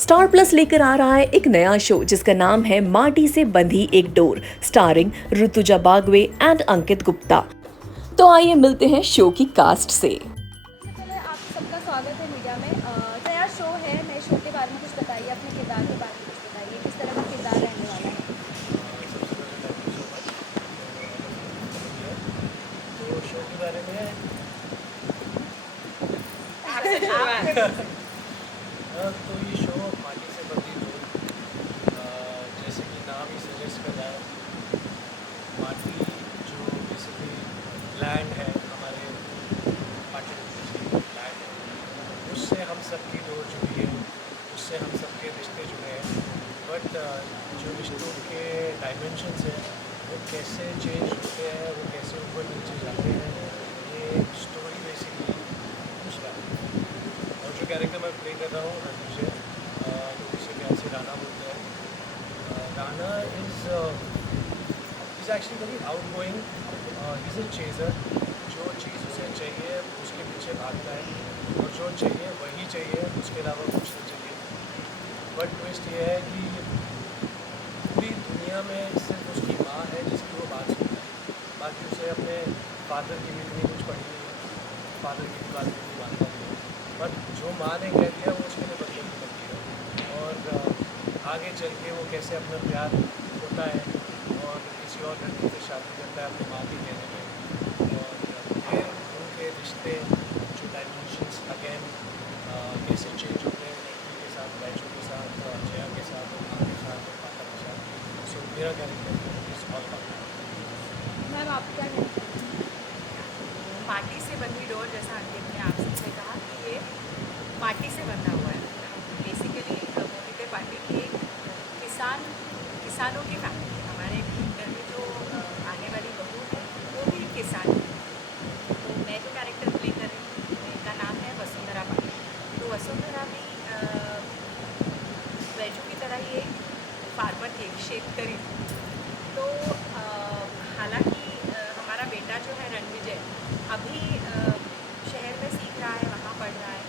Star plus लेकर आ रहा है एक नया शो जिसका नाम है माटी से बंधी एक डोर, स्टारिंग ऋतुजा बागवे एंड अंकित गुप्ता। तो आइए मिलते हैं शो की कास्ट से। सबसे पहले आप सबका स्वागत है मीडिया में। नया शो है, नए शो के बारे में कुछ बताइए, अपने किरदार के बारे में कुछ बताइए, किस तरह का किरदार रहने वाला है। सबसे पहले थैंक यू सो मच तो शो के बारे में तो ये शो माटी से बंधी डोर, जैसे कि नाम ही सजेस्ट कर रहा है, माटी जो बेसिकली लैंड है, हमारे पार्टिकुलर लैंड है, उससे हम सबकी डोर जुड़ी है, उससे हम सबके रिश्ते जुड़े हैं। बट जो रिश्तों के डायमेंशंस हैं वो कैसे चेंज होते हैं, वो कैसे ऊपर नीचे जाते हैं, ये स्टोरी बेसिकली पूछ रहा है। और जो कैरेक्टर मैं प्ले कर रहा हूँ रणविजय, लोग इसे प्यार से राणा बोलते हैं। Rana is actually very out going, is a chaser. जो चीज़ उसे चाहिए उसके पीछे भागता है, और जो चाहिए वही चाहिए, उसके अलावा कुछ नहीं चाहिए। बट ट्विस्ट ये है कि पूरी दुनिया में सिर्फ उसकी माँ है जिसकी वो बात सुनता है, बाकी उसे अपने फादर की भी इतनी कुछ पड़ी नहीं है, फादर की भी बात नहीं मानता नहीं है। बट जो माँ ने कह दिया वो उसके लिए बदले की बनती है। और आगे चल के वो कैसे अपना प्यार होता है और किसी और लड़की से शादी करता है अपनी माँ के कहने में, और फिर उनके रिश्ते जो डायमेंशंस अगेन कैसे चेंज होते हैं लड़की के साथ, बैचों के साथ, जया के साथ, और माँ के साथ, और पापा के साथ। सो मेरा character is all about. Ma'am आप क्या कहना चाहेंगे? माटी से बंधी डोर, जैसा अंकित ने आप सबसे कहा कि ये माटी से बंधा हुआ है। बेसिकली मोहिते पाटिल एक किसानों की फैमिली है। हमारे घर में जो आने वाली बहू है वो भी एक किसान है। तो मैं जो कैरेक्टर प्ले कर रही हूँ इनका नाम है वसुंधरा पाटिल। तो वसुंधरा भी वैजू की तरह ही एक फार्मर थी, एक शेतकरी थी। तो हालांकि हमारा बेटा जो है रणविजय अभी शहर में सीख रहा है, वहाँ पढ़ रहा है,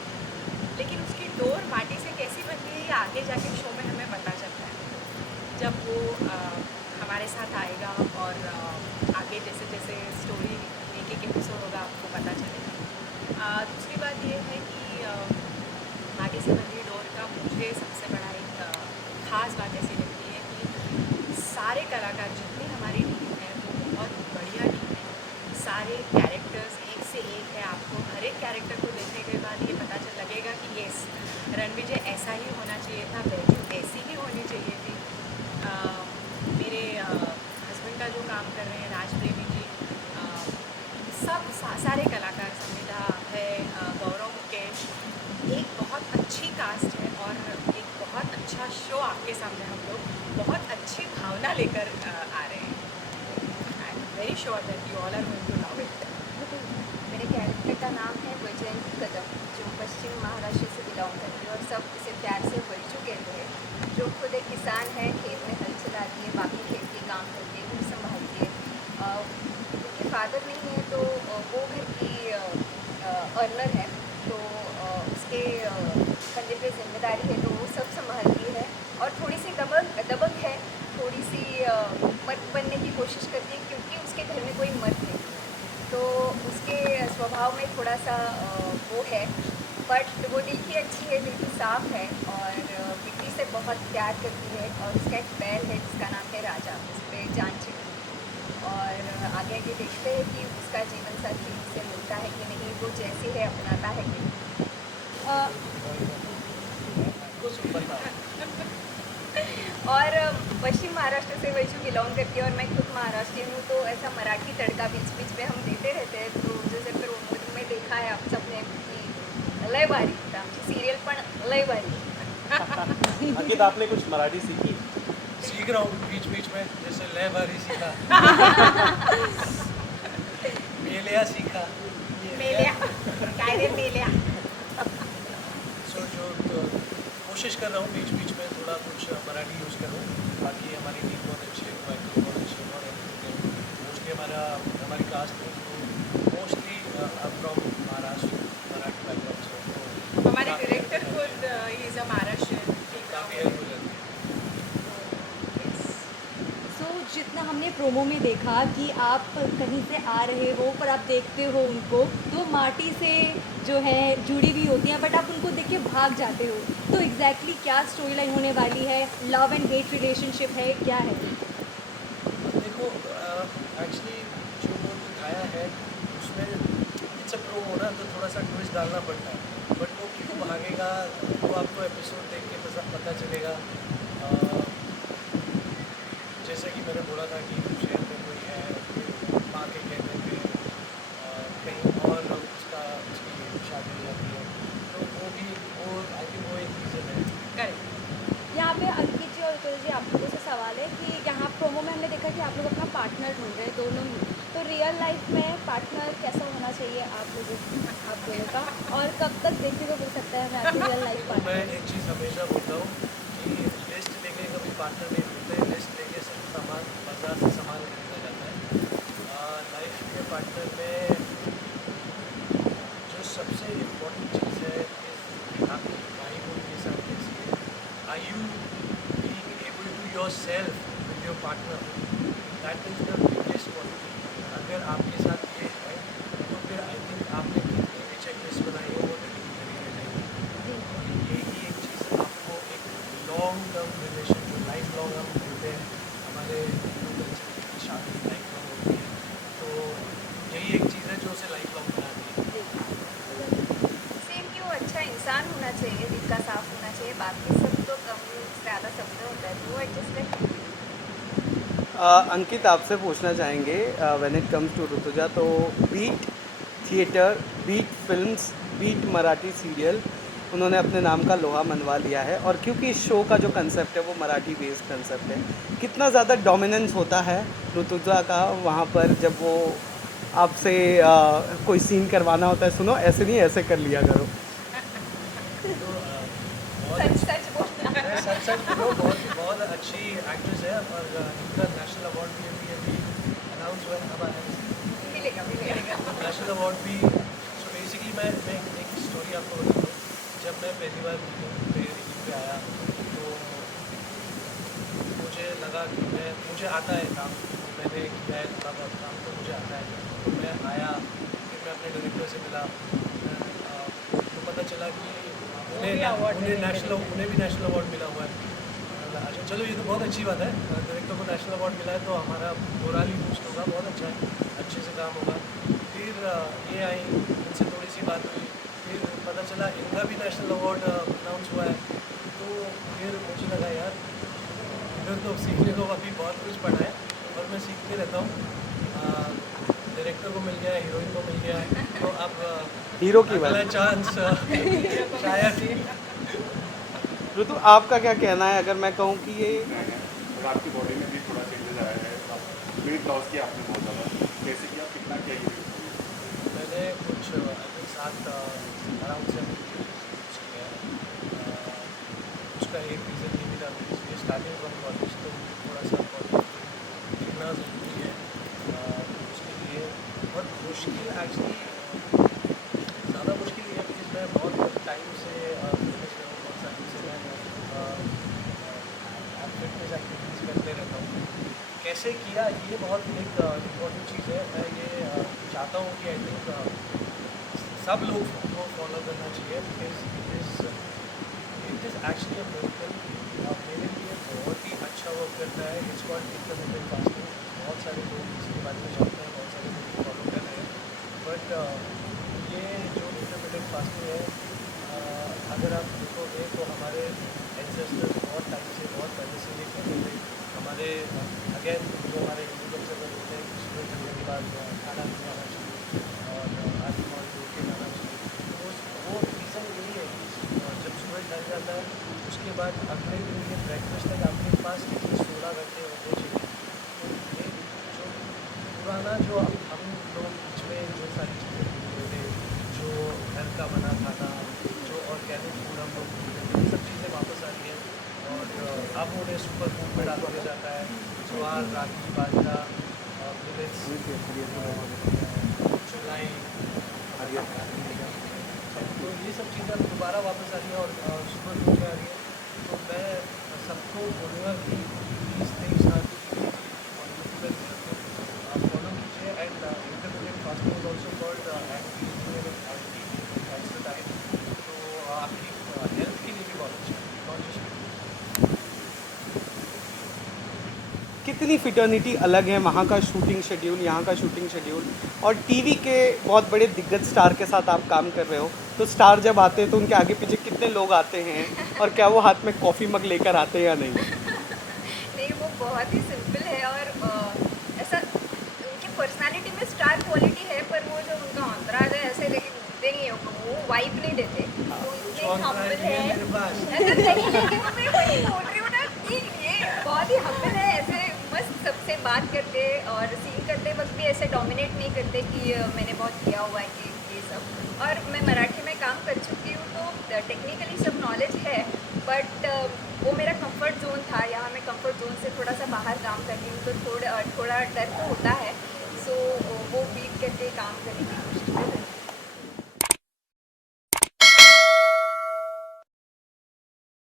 लेकिन उसकी डोर माटी से कैसी बनती है ये आगे जाके शो में हमें पता चलता है जब वो हमारे साथ आएगा, और आगे जैसे जैसे स्टोरी एक एक एपिसोड होगा आपको पता चलेगा। दूसरी बात ये है कि माटी से बंधी डोर का मुझे सबसे बड़ा एक ख़ास बात ऐसी लगती है कि सारे कलाकार जितनी हमारी टीम है वो बहुत बढ़िया टीम है। सारे कैरेक्टर्स एक से एक है। आपको हर एक कैरेक्टर को देखने के बाद ये पता चल लगेगा कि येस, रणविजय ऐसा ही होना चाहिए था, बैजू ऐसी ही होनी चाहिए थी। मेरे हस्बैंड का जो काम कर रहे हैं राज प्रेमी जी, सारे कलाकार, संविधा है, गौरव मुकेश, एक बहुत अच्छी कास्ट है और एक बहुत अच्छा शो आपके सामने हम लोग बहुत अच्छी भावना लेकर आ रहे हैं। I am very sure that you all are going to love it. मेरे कैरेक्टर का नाम है वैजयंती कदम, जो पश्चिम महाराष्ट्र से बिलोंग करती है और सब इसे प्यार से वैजू कहते हैं। जो खुद एक किसान है, खेत में हल चलाती है, बाकी खेत के काम करती है, घर संभालती है। उनके फादर नहीं है तो वो घर की अर्नर है, तो उसके कंधे पे जिम्मेदारी है, तो वो सब संभालती है। और थोड़ी सी दबंग है, थोड़ी सी मर्द बनने की कोशिश करती है क्योंकि उसके घर में कोई मर्द नहीं है, तो उसके स्वभाव में थोड़ा सा वो है। बट वो दिल की अच्छी है, दिल की साफ है, और मिट्टी से बहुत प्यार करती है। और उसका एक बैल है जिसका नाम है राजा, उस पर जान चिड़ी। और आगे आगे देखते हैं कि उसका जीवन साथी उससे मिलता है कि नहीं, वो जैसे है अपनाता है कि नहीं। और पश्चिम महाराष्ट्र से वैजू बिलोंग करती है और मैं खुद महाराष्ट्रियन हूँ, तो ऐसा मराठी तड़का बीच बीच में हम देते रहते हैं। तो जैसे फिर में देखा है आप सबने की लय भारी होता, आमची सिरियल पण लय भारी। अंकित, आपने कुछ मराठी सीखी? सीख रहा हूँ बीच बीच में, जैसे लय भारी सीखा, मेलिया सीखा, मेल्या काय रे मेल्या। सो जो कोशिश कर रहा हूँ बीच बीच में थोड़ा कुछ मराठी यूज़ करूँ। बाकी हमारी टीम बहुत अच्छी है, एक्टिंग बहुत अच्छी है, और मोस्टली हमारी cast mostly from Maharashtra, Marathi background से। हमारे डायरेक्टर खुद ही इज़ अ महाराष्ट्रियन, ही प्रोमो में देखा कि आप कहीं से आ रहे हो पर आप देखते हो उनको तो माटी से जो है जुड़ी हुई होती हैं, बट आप उनको देख के भाग जाते हो। तो एग्जैक्टली क्या स्टोरी लाइन होने वाली है? लव एंड हेट रिलेशनशिप है, क्या है? देखो, एक्चुअली जो वो दिखाया है उसमें इट्स अ प्रोमो ना, तो थोड़ा सा ट्विस्ट डालना पड़ता है, बट वो क्यों भागेगा वो आपको एपिसोड देख के पता चलेगा। जैसे कि मैंने बोला था कि शहर में कोई है, फिर माँ के कहने पे कहीं और उसकी शादी हो जाती है, तो वो आई थिंक वो एक रीज़न है। करेक्ट। यहाँ पे अंकित जी और ऋतु जी, आप लोगों से सवाल है कि यहाँ प्रोमो में हमने देखा कि आप लोग अपना पार्टनर ढूंढ रहे हैं दोनों ही, तो रियल लाइफ में पार्टनर कैसा होना चाहिए आप दोनों का, और कब तक देखने को मिल सकता है हमें आपकी रियल लाइफ तो मैं पार्टनर? एक चीज़ हमेशा बोलता हूँ कि लिस्ट लेके कभी पार्टनर नहीं ढूंढते, लिस्ट लेके सिर्फ सामान बाजार से सामान खरीदा जाता है। लाइफ के पार्टनर में जो सबसे इम्पोर्टेंट चीज़ है कि आपकी वाइफ उनके साथ कैसी है, are you being able to yourself with your partner, that is the biggest quality. अगर आपके साथ ये है तो फिर आई थिंक आपने कितनी भी चेकलिस्ट बनाई है वो नहीं करी है। और यही एक चीज़ आपको एक लॉन्ग टर्म रिलेशन जो लाइफ लॉन्ग हम बोलते हैं, हमारे हिंदू कल्चर की शादी लाइफ लॉन्ग होती है, तो यही एक चीज़ है जो उसे लाइफ लॉन्ग बनाती है। सेम कि वो अच्छा इंसान होना चाहिए, दिल का साफ होना चाहिए, बाकी सब तो कम ज़्यादा सबसे होता है, तो वो एडजस्ट अंकित आपसे पूछना चाहेंगे, when it comes to Rutuja, तो be it theatre, be it films, be it Marathi serial, उन्होंने अपने नाम का लोहा मनवा लिया है, और क्योंकि इस शो का जो कंसेप्ट है वो मराठी बेस्ड कंसेप्ट है, कितना ज़्यादा डोमिनेंस होता है ऋतुजा का वहाँ पर जब वो आपसे कोई सीन करवाना होता है, सुनो ऐसे नहीं ऐसे कर लिया करो। तो सच सच बोलना। सच बोलो, बहुत अच्छी एक्ट्रेस है, और इनका नेशनल अवार्ड भी अभी अनाउंस हुआ है, अब आया है मिलेगा मिलेगा। नेशनल अवार्ड भी। सो बेसिकली मैं एक स्टोरी आपको बताता हूँ। जब मैं पहली बार रिव्यू पे आया तो मुझे लगा कि मुझे आता है काम, मैंने किया है थोड़ा बहुत काम, तो मुझे आता है। तो मैं आया, फिर मैं अपने डायरेक्टर से मिला, तो पता चला कि उन्हें भी नेशनल अवार्ड मिला हुआ है। अच्छा चलो, ये तो बहुत अच्छी बात है, डायरेक्टर को नेशनल अवार्ड मिला है तो हमारा मोरल ही बूस्ट होगा, बहुत अच्छा है, अच्छे से काम होगा। फिर ये आई, इनसे थोड़ी सी बात हुई, फिर पता चला इनका भी नेशनल अवार्ड अनाउंस हुआ है, तो फिर मुझे लगा यार इधर तो सीखने को अभी बहुत कुछ पड़ा है, और मैं सीखते रहता हूँ। डायरेक्टर को मिल गया, हीरोइन को मिल गया, तो अब हीरो की अगला बात। चांस शायद ही। ऋतु, आपका क्या कहना है अगर मैं कहूँ कि ये और आपकी बॉडी में भी थोड़ा चेंजेस आया है, वेट लॉस किया आपने बहुत ज़्यादा, कैसे किया, कितना किया ये? मैंने कुछ साथ अराउंड 7 किया है। उसका एक रीज़न ये भी था कि स्टार्टिंग फ्रॉम कॉलेज, तो थोड़ा सा कॉलेज गिरना ज़रूरी है, उसके लिए बहुत मुश्किल एक्चुअली, ज़्यादा मुश्किल ये है कि मैं बहुत टाइम से फिटनेस में हूँ, बहुत टाइम से मैं फिटनेस एक्टिविटीज़ करते रहता हूँ। कैसे किया ये बहुत एक इम्पोर्टेंट चीज़ है। मैं ये चाहता हूँ कि आई थिंक सब लोग को फॉलो करना चाहिए, because it is actually a miracle. मेरे लिए बहुत ही अच्छा वर्क करता है। It's called intermittent fasting. बहुत सारे लोग इसके बारे में जानते हैं, बहुत सारे लोग फॉलो कर रहे हैं, बट ये जो इंटरमिटेंट फास्टिंग है, अगर आप देखोगे तो हमारे एंसेस्टर्स बहुत टाइम से, बहुत पहले से ये करते थे। हमारे अगेन जो हमारे हिंदू कल्चर में बोलते हैं कि सुबह करने के बाद खाना नहीं खाना चाहिए और आधी मौत दूर के खाना चाहिए, तो वो रीज़न यही है कि जब सूरज ढल जाता है उसके बाद अगले दिन के ब्रेकफास्ट तक आपके पास कितने 16 घंटे होने चाहिए। तो ये जो पुराना जो हम लोग बीच में जो सारी चीज़ें भूलते थे, जो घर का बना खाना, जो ऑर्गेनिक फूड हम लोग भूलते थे, वो सब चीज़ें वापस आ रही हैं, और अब उन्हें सुपर फूड में डाल दिया जाता है। ज्वार, रागी, बाजरा, मिलेट्स, चुलाई, तो ये सब चीज़ें अब दोबारा वापस आ रही हैं और सुपर फूड में आ रही हैं। तो मैं सबको बोलूँगा कि प्लीज़ 23 साल की कितनी फिटर्निटी अलग है, वहाँ का शूटिंग शेड्यूल, यहाँ का शूटिंग शेड्यूल, और टीवी के बहुत बड़े दिग्गज स्टार के साथ आप काम कर रहे हो, तो स्टार जब आते हैं तो उनके आगे पीछे कितने लोग आते हैं, और क्या वो हाथ में कॉफ़ी मग लेकर आते हैं या नहीं? नहीं, वो बहुत ही सिंपल है और ऐसा उनकी पर्सनालिटी में स्टार क्वालिटी है, पर वो जो उनका अंतराज है ऐसे लेके घूमते नहीं है, वो वाइब नहीं देते, वो इतने हम्बल है। अगर नहीं लेकिन मैं वही बोल रही हूँ ना कि ये बहुत ही हम्बल है, ऐसे मस्त सबसे बात करते और सीन करते वक्त भी ऐसे डोमिनेट नहीं करते कि मैंने बहुत किया हुआ है कि ये सब। और मैं मराठी में काम कर चुकी हूँ तो टेक्निकली सब नॉलेज है, बट वो मेरा कंफर्ट जोन था। यहाँ मैं कंफर्ट जोन से थोड़ा सा बाहर काम कर रही हूँ तो थोड़ा डर तो होता है। सो वो बीट करके काम करने की